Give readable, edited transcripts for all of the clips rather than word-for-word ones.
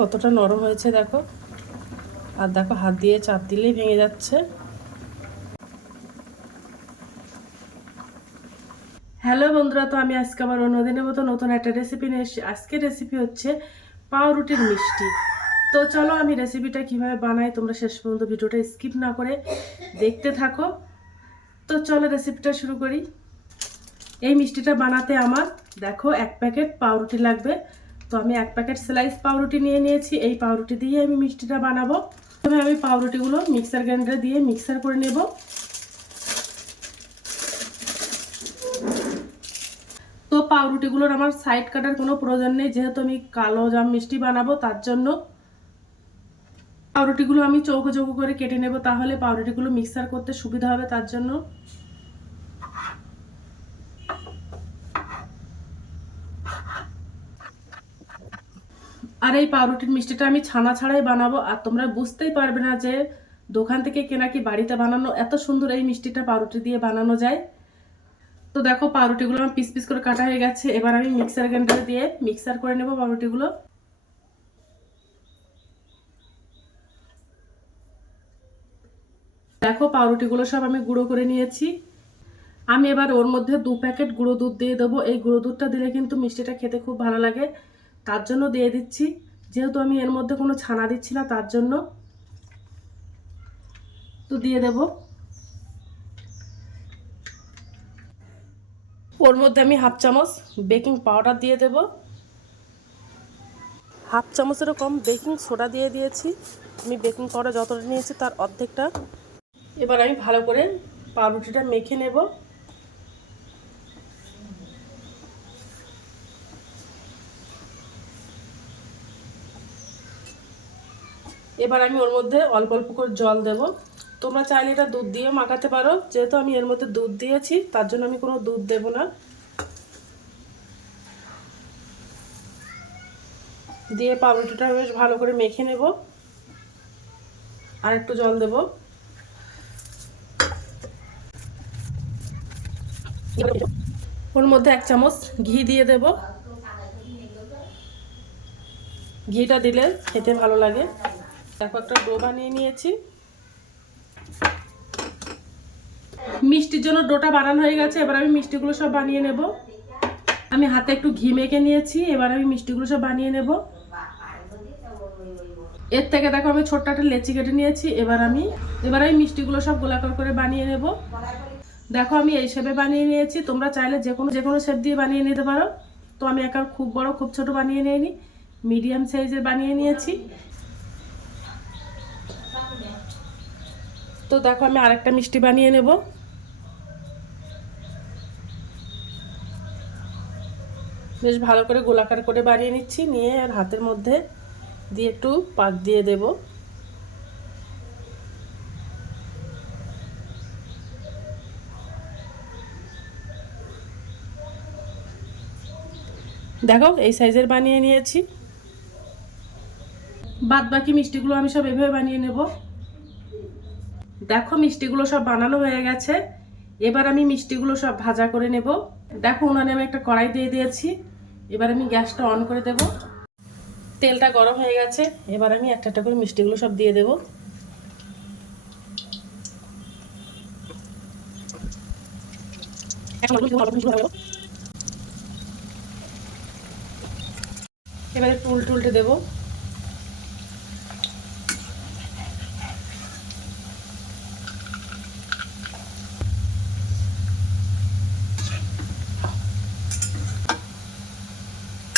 কতটা নরম হয়েছে দেখো, আর দেখো হাত দিয়ে চাপ দিলেই ভেঙে যাচ্ছে। হ্যালো বন্ধুরা, তো আমি আজকে আবার অন্যদিনের মতো নতুন একটা রেসিপি নিয়ে এসেছি। আজকের রেসিপি হচ্ছে পাউরুটির মিষ্টি। তো চলো আমি রেসিপিটা কিভাবে বানাই তোমরা শেষ পর্যন্ত ভিডিওটা স্কিপ না করে দেখতে থাকো। তো চলো রেসিপিটা শুরু করি। এই মিষ্টিটা বানাতে আমার দেখো 1 প্যাকেট পাউরুটি লাগবে। তো আমি 1 প্যাকেট স্লাইস পাউরুটি নিয়ে নিয়েছি। এই পাউরুটি দিয়ে আমি মিষ্টিটা বানাবো। প্রথমে আমি পাউরুটিগুলো মিক্সার গ্রাইন্ডারে দিয়ে মিক্সার করে নেব। তো পাউরুটিগুলোর আমার সাইড কাটার কোনো প্রয়োজন নেই, যেহেতু আমি কালো জাম মিষ্টি বানাবো তার জন্য পাউরুটিগুলো আমি চৌকো চৌকো করে কেটে নেব, তাহলে পাউরুটিগুলো মিক্সার করতে সুবিধা হবে তার জন্য। আর এই পাউরুটির মিষ্টিটা আমি ছানা ছাড়াই বানাবো, আর তোমরা বুঝতেই পারবে না যে দোকান থেকে কেনা কি বাড়িতে বানানো। এত সুন্দর এই মিষ্টিটা পাউরুটি দিয়ে বানানো যায়। তো দেখো পাউরুটিগুলো আমার পিস পিস করে কাটা হয়ে গেছে। এবার আমি মিক্সার গ্রাইন্ডারে দিয়ে মিক্সার করে নেব পাউরুটিগুলো। দেখো পাউরুটিগুলো সব আমি গুঁড়ো করে নিয়েছি। আমি এবার ওর মধ্যে 2 প্যাকেট গুঁড়ো দুধ দিয়ে দেবো। এই গুঁড়ো দুধটা দিলে কিন্তু মিষ্টিটা খেতে খুব ভালো লাগে, তার জন্য দিয়ে দিচ্ছি। যেহেতু আমি এর মধ্যে কোনো ছানা দিচ্ছি না তার জন্য। তো দিয়ে দেব। ওর মধ্যে আমি 1/2 চামচ বেকিং পাউডার দিয়ে দেব। 1/2 চামচেরও কম বেকিং সোডা দিয়ে দিয়েছি। আমি বেকিং পাউডার যতটা নিয়েছি তার অর্ধেকটা। এবার আমি ভালো করে পাউরুটিটা মেখে নেব। এবার আমি ওর মধ্যে অল্প অল্প করে জল দেব। তোমরা চাইলে এটা দুধ দিয়ে মাখাতে পারো, যেহেতু আমি এর মধ্যে দুধ দিয়েছি তার জন্য আমি কোনো দুধ দেব না। দিয়ে পাউরুটিটা বেশ ভালো করে মেখে নেব। আর একটু জল দেব। ওর মধ্যে 1 চামচ ঘি দিয়ে দেব। ঘিটা দিলে খেতে ভালো লাগে। দেখো একটা ডো বানিয়ে নিয়েছি। মিষ্টির জন্য ডোটা বানানো হয়ে গেছে। এবার আমি মিষ্টিগুলো সব বানিয়ে নেব। আমি হাতে একটু ঘি মেখে নিয়েছি। এবার আমি মিষ্টিগুলো সব বানিয়ে নেব। এর থেকে দেখো আমি ছোট্ট একটা লেচি কেটে নিয়েছি। এবার আমি মিষ্টিগুলো সব গোলাকার করে বানিয়ে নেব। দেখো আমি এই শেপে বানিয়ে নিয়েছি। তোমরা চাইলে যে কোনো শেপ দিয়ে বানিয়ে নিতে পারো। তো আমি একা খুব বড় খুব ছোট বানিয়ে নিইনি, মিডিয়াম সাইজের বানিয়ে নিয়েছি। তো দেখো আমি আরেকটা মিষ্টি বানিয়ে নেব। বেশ ভালো করে গোলাকার করে বানিয়ে নিচ্ছি। নিয়ে আর হাতের মধ্যে দিয়ে একটু পাক দিয়ে দেব। দেখো এই সাইজের বানিয়ে নিয়েছি। বাদ বাকি মিষ্টিগুলো আমি সব এভাবে বানিয়ে নেব। দেখো মিষ্টিগুলো সব বানানো হয়ে গেছে। এবার আমি মিষ্টিগুলো সব ভাজা করে নেব। দেখো উনানে আমি একটা কড়াই দিয়ে দিয়েছি। এবার আমি গ্যাসটা অন করে দেব। তেলটা গরম হয়ে গেছে। এবার আমি একটা একটা করে মিষ্টিগুলো সব দিয়ে দেব। এবারে উল্টে দেব।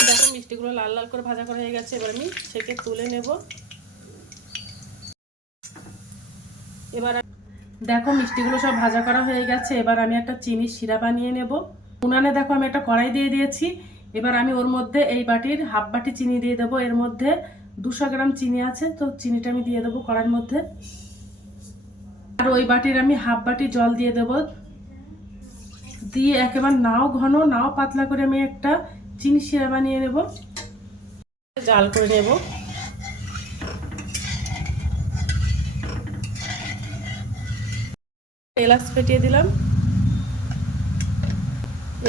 দেখো মিষ্টিগুলো লাল লাল করে ভাজা করা হয়ে গেছে। এবার আমি সেকে তুলে নেব। এবার দেখো মিষ্টিগুলো সব ভাজা করা হয়ে গেছে। এবার আমি একটা চিনির শিরা বানিয়ে নেব। উনানে দেখো আমি একটা কড়াই দিয়ে দিয়েছি। এবার আমি ওর মধ্যে এই বাটির 1/2 বাটি চিনি দিয়ে দেবো। এর মধ্যে 200 গ্রাম চিনি আছে, তো চিনিটা আমি দিয়ে দেবো কড়াইয়ের মধ্যে। আর ওই বাটির আমি 1/2 বাটি জল দিয়ে দেব। দিয়ে একেবারে নাও ঘন নাও পাতলা করে আমি একটা চিনি শিরা বানিয়ে নেব। জাল করে নেব। এলাচ ফেটিয়ে দিলাম।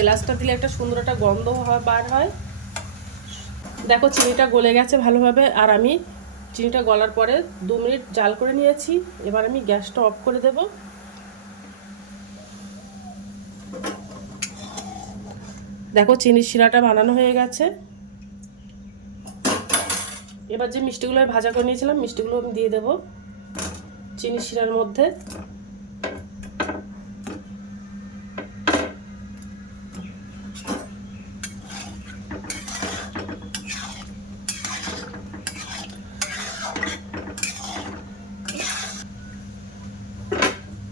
এলাচটা দিলে একটা সুন্দর একটা গন্ধ বার হয়। দেখো চিনিটা গলে গেছে ভালোভাবে, আর আমি চিনিটা গলার পরে 2 মিনিট জাল করে নিয়েছি। এবার আমি গ্যাসটা অফ করে দেব। দেখো চিনির শিরাটা বানানো হয়ে গেছে। এবার যে মিষ্টিগুলো আমি ভাজা করে নিয়েছিলাম, মিষ্টিগুলো আমি দিয়ে দেব চিনির শিরার মধ্যে।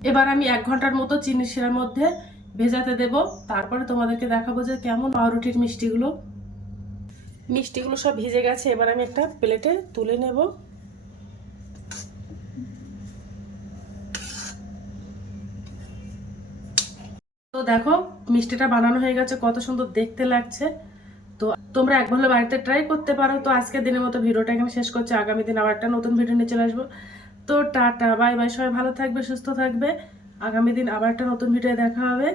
এবার আমি 1 ঘন্টার মতো চিনির শিরার মধ্যে ভেজাতে দেব। তারপরে তোমাদেরকে দেখাবো যে কেমন পাউরুটির মিষ্টিগুলো সব ভিজে গেছে। এবার আমি একটা প্লেটে তুলে নেব। তো দেখো মিষ্টিটা বানানো হয়ে গেছে, কত সুন্দর দেখতে লাগছে। তো তোমরা একবার হলে বাড়িতে ট্রাই করতে পারো। তো আজকের দিনের মতো ভিডিওটা এখানে শেষ করছি। আগামী দিন আবার একটা নতুন ভিডিও নিয়ে চলে আসবো। তো টাটা, বাই বাই, সবাই ভালো থাকবে, সুস্থ থাকবে। আগামী দিন আবার একটা নতুন ভিডিও দেখা হবে।